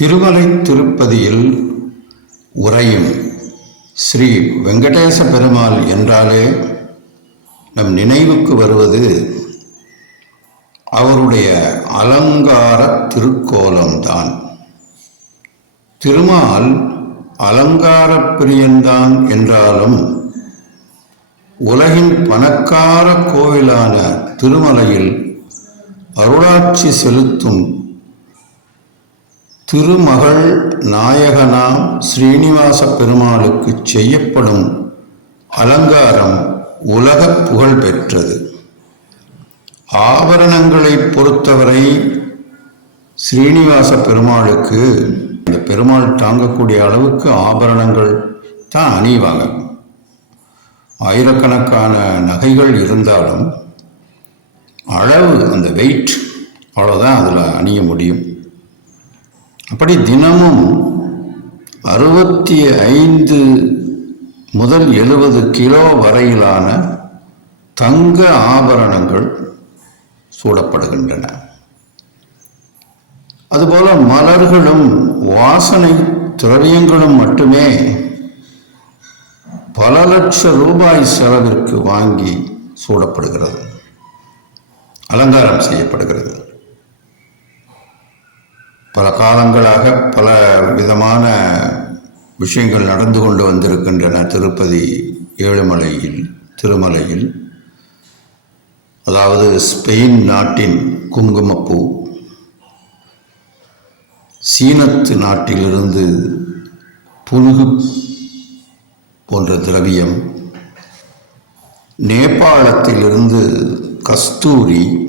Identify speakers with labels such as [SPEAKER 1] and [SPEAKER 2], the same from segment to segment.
[SPEAKER 1] திருமலை திருப்பதியில் உறையும் ஸ்ரீ வெங்கடேச பெருமாள் என்றாலே நம் நினைவுக்கு வருவது அவருடைய அலங்கார திருக்கோலம்தான். திருமால் அலங்கார பிரியன்தான் என்றாலும் உலகின் பணக்கார கோவிலான திருமலையில் அருளாட்சி செலுத்தும் திருமகள் நாயகனாம் ஸ்ரீனிவாச பெருமாளுக்கு செய்யப்படும் அலங்காரம் உலக புகழ் பெற்றது ஆபரணங்களை பொறுத்தவரை ஸ்ரீனிவாச பெருமாளுக்கு அந்த பெருமாள் தாங்கக்கூடிய அளவுக்கு ஆபரணங்கள் தான் அணிவாங்க. ஆயிரக்கணக்கான நகைகள் இருந்தாலும் அளவு அந்த வெயிட் அவ்வளோதான் அதில் அணிய முடியும். அப்படி தினமும் அறுபத்தி ஐந்து முதல் எழுபது கிலோ வரையிலான தங்க ஆபரணங்கள் சூடப்படுகின்றன. அதுபோல மலர்களும் வாசனை திரவியங்களும் மட்டுமே பல லட்ச ரூபாய் செலவிற்கு வாங்கி சூடப்படுகிறது அலங்காரம் செய்யப்படுகிறது. பல காலங்களாக பல விதமான விஷயங்கள் நடந்து கொண்டு வந்திருக்கின்றன திருப்பதி ஏழுமலையில் திருமலையில். அதாவது ஸ்பெயின் நாட்டின் குங்குமப்பூ. சீனத்து நாட்டிலிருந்து புனுகு போன்ற திரவியம். நேபாளத்திலிருந்து கஸ்தூரி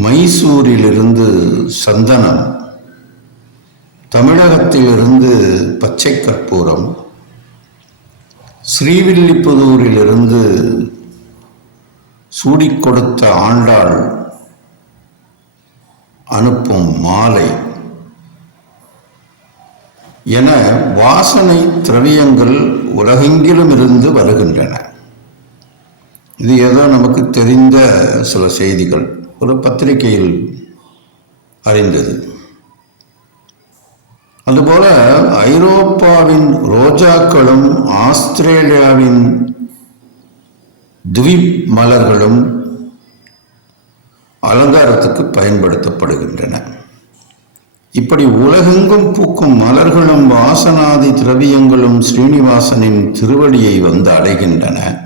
[SPEAKER 1] மைசூரிலிருந்து சந்தனம் தமிழகத்திலிருந்து பச்சை கற்பூரம் ஸ்ரீவில்லிபுதூரிலிருந்து சூடிக் கொடுத்த ஆண்டாள் அனுப்பும் மாலை என வாசனை திரவியங்கள் உலகெங்கிலும் இருந்து வருகின்றன. இது ஏதோ நமக்கு தெரிந்த சில செய்திகள். ஒரு பத்திரிகையில் அறிந்தது. அதுபோல ஐரோப்பாவின் ரோஜாக்களும் ஆஸ்திரேலியாவின் துவிப் மலர்களும் அலங்காரத்துக்கு பயன்படுத்தப்படுகின்றன. இப்படி உலகெங்கும் பூக்கும் மலர்களும் வாசனாதி திரவியங்களும் ஸ்ரீனிவாசனின் திருவடியை வந்து அடைகின்றன.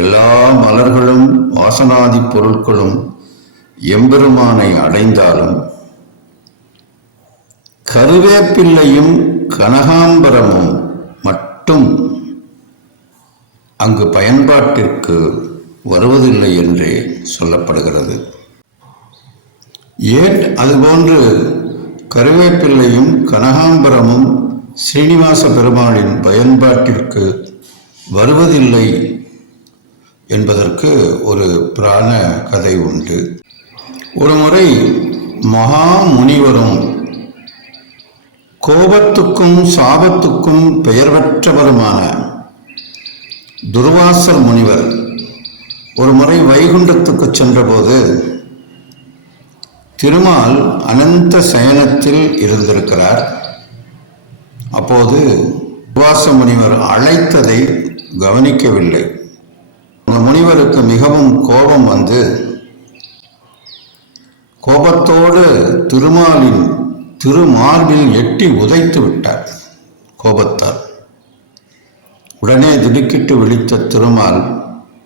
[SPEAKER 1] எல்லா மலர்களும் வாசனாதி பொருட்களும் எம்பெருமானை அடைந்தாலும் கருவேப்பிள்ளையும் கனகாம்பரமும் மட்டும் அங்கு பயன்பாட்டிற்கு வருவதில்லை என்றே சொல்லப்படுகிறது. ஏன் அதுபோன்று கருவேப்பிள்ளையும் கனகாம்பரமும் ஸ்ரீனிவாச பெருமாளின் பயன்பாட்டிற்கு வருவதில்லை என்பதற்கு ஒரு புராண கதை உண்டு. ஒரு முறை மகா முனிவரும் கோபத்துக்கும் சாபத்துக்கும் பெயர் பெற்றவருமான துர்வாசர் முனிவர் ஒரு முறை வைகுண்டத்துக்கு சென்றபோது திருமால் அனந்த சயனத்தில் இருந்திருக்கிறார். அப்போது துர்வாச முனிவர் அழைத்ததை கவனிக்கவில்லை. முனிவருக்கு மிகவும் கோபம் வந்து கோபத்தோடு திருமாலின் திருமார்பில் எட்டி உதைத்து விட்டார். கோபத்தால். உடனே திடுக்கிட்டு விழித்த திருமால்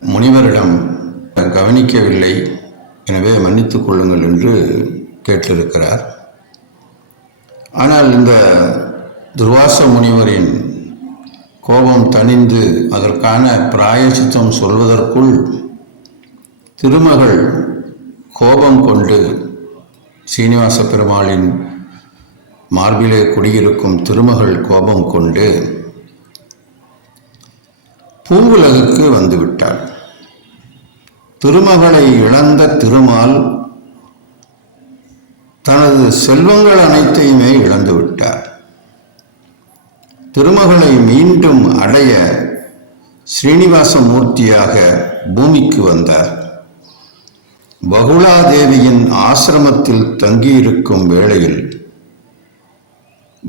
[SPEAKER 1] முனிவரிடம் கவனிக்கவில்லை. எனவே மன்னித்துக் கொள்ளுங்கள் என்று கேட்டிருக்கிறார். ஆனால் இந்த துர்வாச முனிவரின் கோபம் தணிந்து அதற்கான பிராயசித்தம் சொல்வதற்குள் திருமகள் கோபம் கொண்டு சீனிவாச பெருமாளின் மார்பிலே குடியிருக்கும் திருமகள் கோபம் கொண்டு பூவுலகுக்கு வந்துவிட்டாள். திருமகளை இழந்த திருமால் தனது செல்வங்கள் அனைத்தையுமே இழந்து விட்டார் திருமகளை மீண்டும் அடைய ஸ்ரீனிவாச மூர்த்தியாக பூமிக்கு வந்தார். பகுலாதேவியின் ஆசிரமத்தில் தங்கியிருக்கும் வேளையில்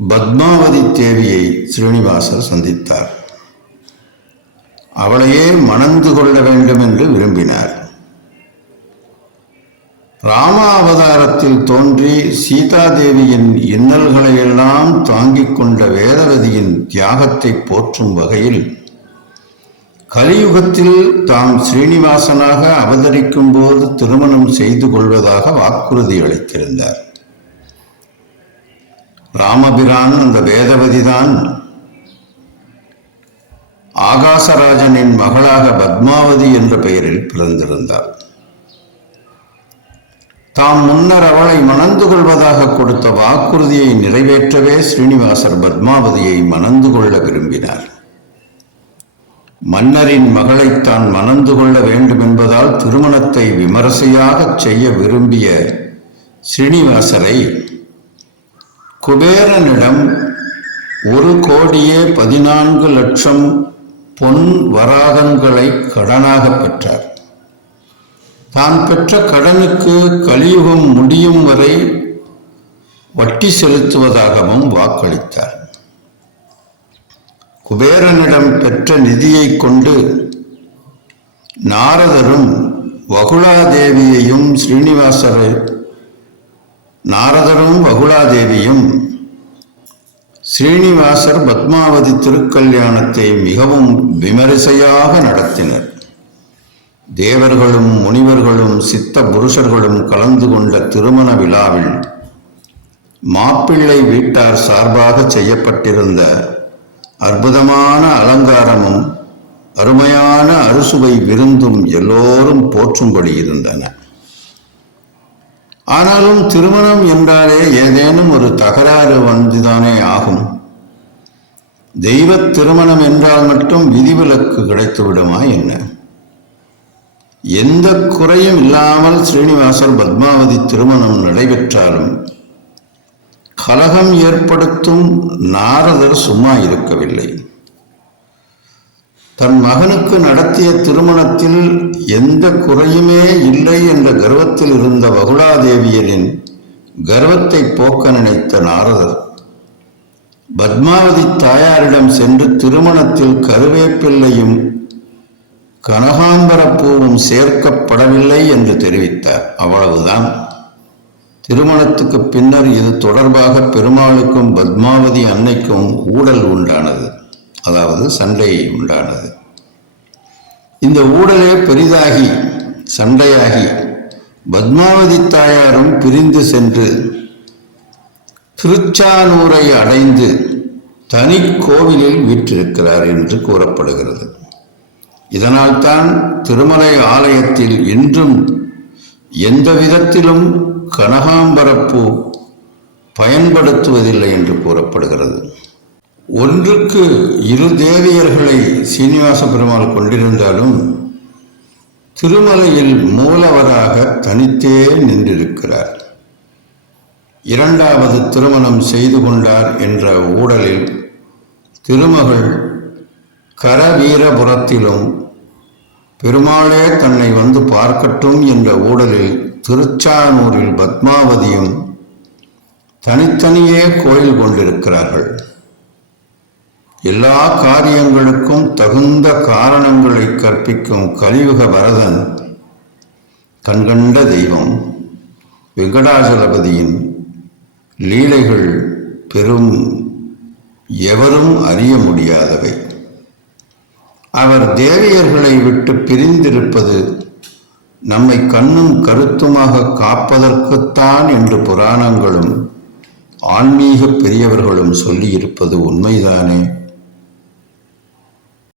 [SPEAKER 1] பத்மாவதி தேவியை ஸ்ரீனிவாசர் சந்தித்தார். அவளையே மணந்து கொள்ள வேண்டும் என்று விரும்பினார். ராமாவதாரத்தில் தோன்றி சீதாதேவியின் இன்னல்களையெல்லாம் தாங்கிக் கொண்ட வேதவதியின் தியாகத்தை போற்றும் வகையில் கலியுகத்தில் தாம் ஸ்ரீனிவாசனாக அவதரிக்கும் போது திருமணம் செய்து கொள்வதாக வாக்குறுதி அளித்திருந்தார். ராமபிரான் அந்த வேதவதிதான். ஆகாசராஜனின் மகளாக பத்மாவதி என்ற பெயரில் பிறந்திருந்தார். தாம் முன்னர் அவளை மணந்து கொள்வதாக கொடுத்த வாக்குறுதியை நிறைவேற்றவே ஸ்ரீனிவாசர் பத்மாவதியை மணந்து கொள்ள விரும்பினார். மன்னரின் மகளை தான் மணந்து கொள்ள வேண்டும் என்பதால் திருமணத்தை விமரிசையாகச் செய்ய விரும்பிய ஸ்ரீனிவாசரை குபேரனிடம் ஒரு கோடியே பதினான்கு லட்சம் பொன் வராகங்களை கடனாக பெற்றார். தான் பெற்ற கடனுக்கு கலியுகம் முடியும் வரை வட்டி செலுத்துவதாகவும் வாக்களித்தார். குபேரனிடம் பெற்ற நிதியை கொண்டு நாரதரும் வகுலாதேவியையும் ஸ்ரீனிவாசரை நாரதரும் வகுலாதேவியும் ஸ்ரீனிவாசர் பத்மாவதி திருக்கல்யாணத்தை மிகவும் விமரிசையாக நடத்தினர். தேவர்களும் முனிவர்களும் சித்த புருஷர்களும் கலந்து கொண்ட திருமண விழாவில் மாப்பிள்ளை வீட்டார் சார்பாக செய்யப்பட்டிருந்த அற்புதமான அலங்காரமும் அருமையான அறுசுவை விருந்தும் எல்லோரும் போற்றும்படி இருந்தன. ஆனாலும் திருமணம் என்றாலே ஏதேனும் ஒரு தகராறு வந்துதானே ஆகும். தெய்வ திருமணம் என்றால் மட்டும் விதிவிலக்கு கிடைத்து விடுமா என்ன? எந்த குறையும் இல்லாமல் ஸ்ரீனிவாசர் பத்மாவதி திருமணம் நடைபெற்றாலும் கலகம் ஏற்படுத்தும் நாரதர் சும்மா இருக்கவில்லை. தன் மகனுக்கு நடத்திய திருமணத்தில் எந்த குறையுமே இல்லை என்ற கர்வத்தில் இருந்த வகுடாதேவியரின் கர்வத்தை போக்க நினைத்த நாரதர் பத்மாவதி தாயாரிடம் சென்று திருமணத்தில் கருவேப்பிள்ளையும் கனகாம்பரப்பூவும் சேர்க்கப்படவில்லை என்று தெரிவித்தார். அவ்வளவுதான். திருமணத்துக்கு பின்னர் இது தொடர்பாக பெருமாளுக்கும் பத்மாவதி அன்னைக்கும் ஊடல் உண்டானது. அதாவது சண்டை உண்டானது. இந்த ஊடலே பெரிதாகி சண்டையாகி பத்மாவதி தாயாரும் பிரிந்து சென்று திருச்சானூரை அடைந்து தனி கோவிலில் வீற்றிருக்கிறார் என்று கூறப்படுகிறது. இதனால்தான் திருமலை ஆலயத்தில் இன்றும் எந்த விதத்திலும் கனகாம்பரப்பூ பயன்படுத்துவதில்லை என்று கூறப்படுகிறது. ஒன்றுக்கு இரு தேவியர்களை சீனிவாச பெருமாள் கொண்டிருந்தாலும் திருமலையில் மூலவராக தனித்தே நின்றிருக்கிறார். இரண்டாவது திருமணம் செய்து கொண்டார் என்ற ஊடலில் திருமகள் கரவீரபுரத்திலும் பெருமாளே தன்னை வந்து பார்க்கட்டும் என்ற ஊடலில் திருச்சானூரில் பத்மாவதியும் தனித்தனியே கோயில் கொண்டிருக்கிறார்கள். எல்லா காரியங்களுக்கும் தகுந்த காரணங்களை கற்பிக்கும் கலியுக வரதன் கண்கண்ட தெய்வம். வெங்கடாஜலபதியின் லீலைகள் பெரும் எவரும் அறிய முடியாதவை. அவர் தேவியர்களை விட்டு பிரிந்திருப்பது நம்மை கண்ணும் கருத்துமாக காப்பதற்குத்தான் என்று புராணங்களும் ஆன்மீக பெரியவர்களும் சொல்லியிருப்பது உண்மைதானே?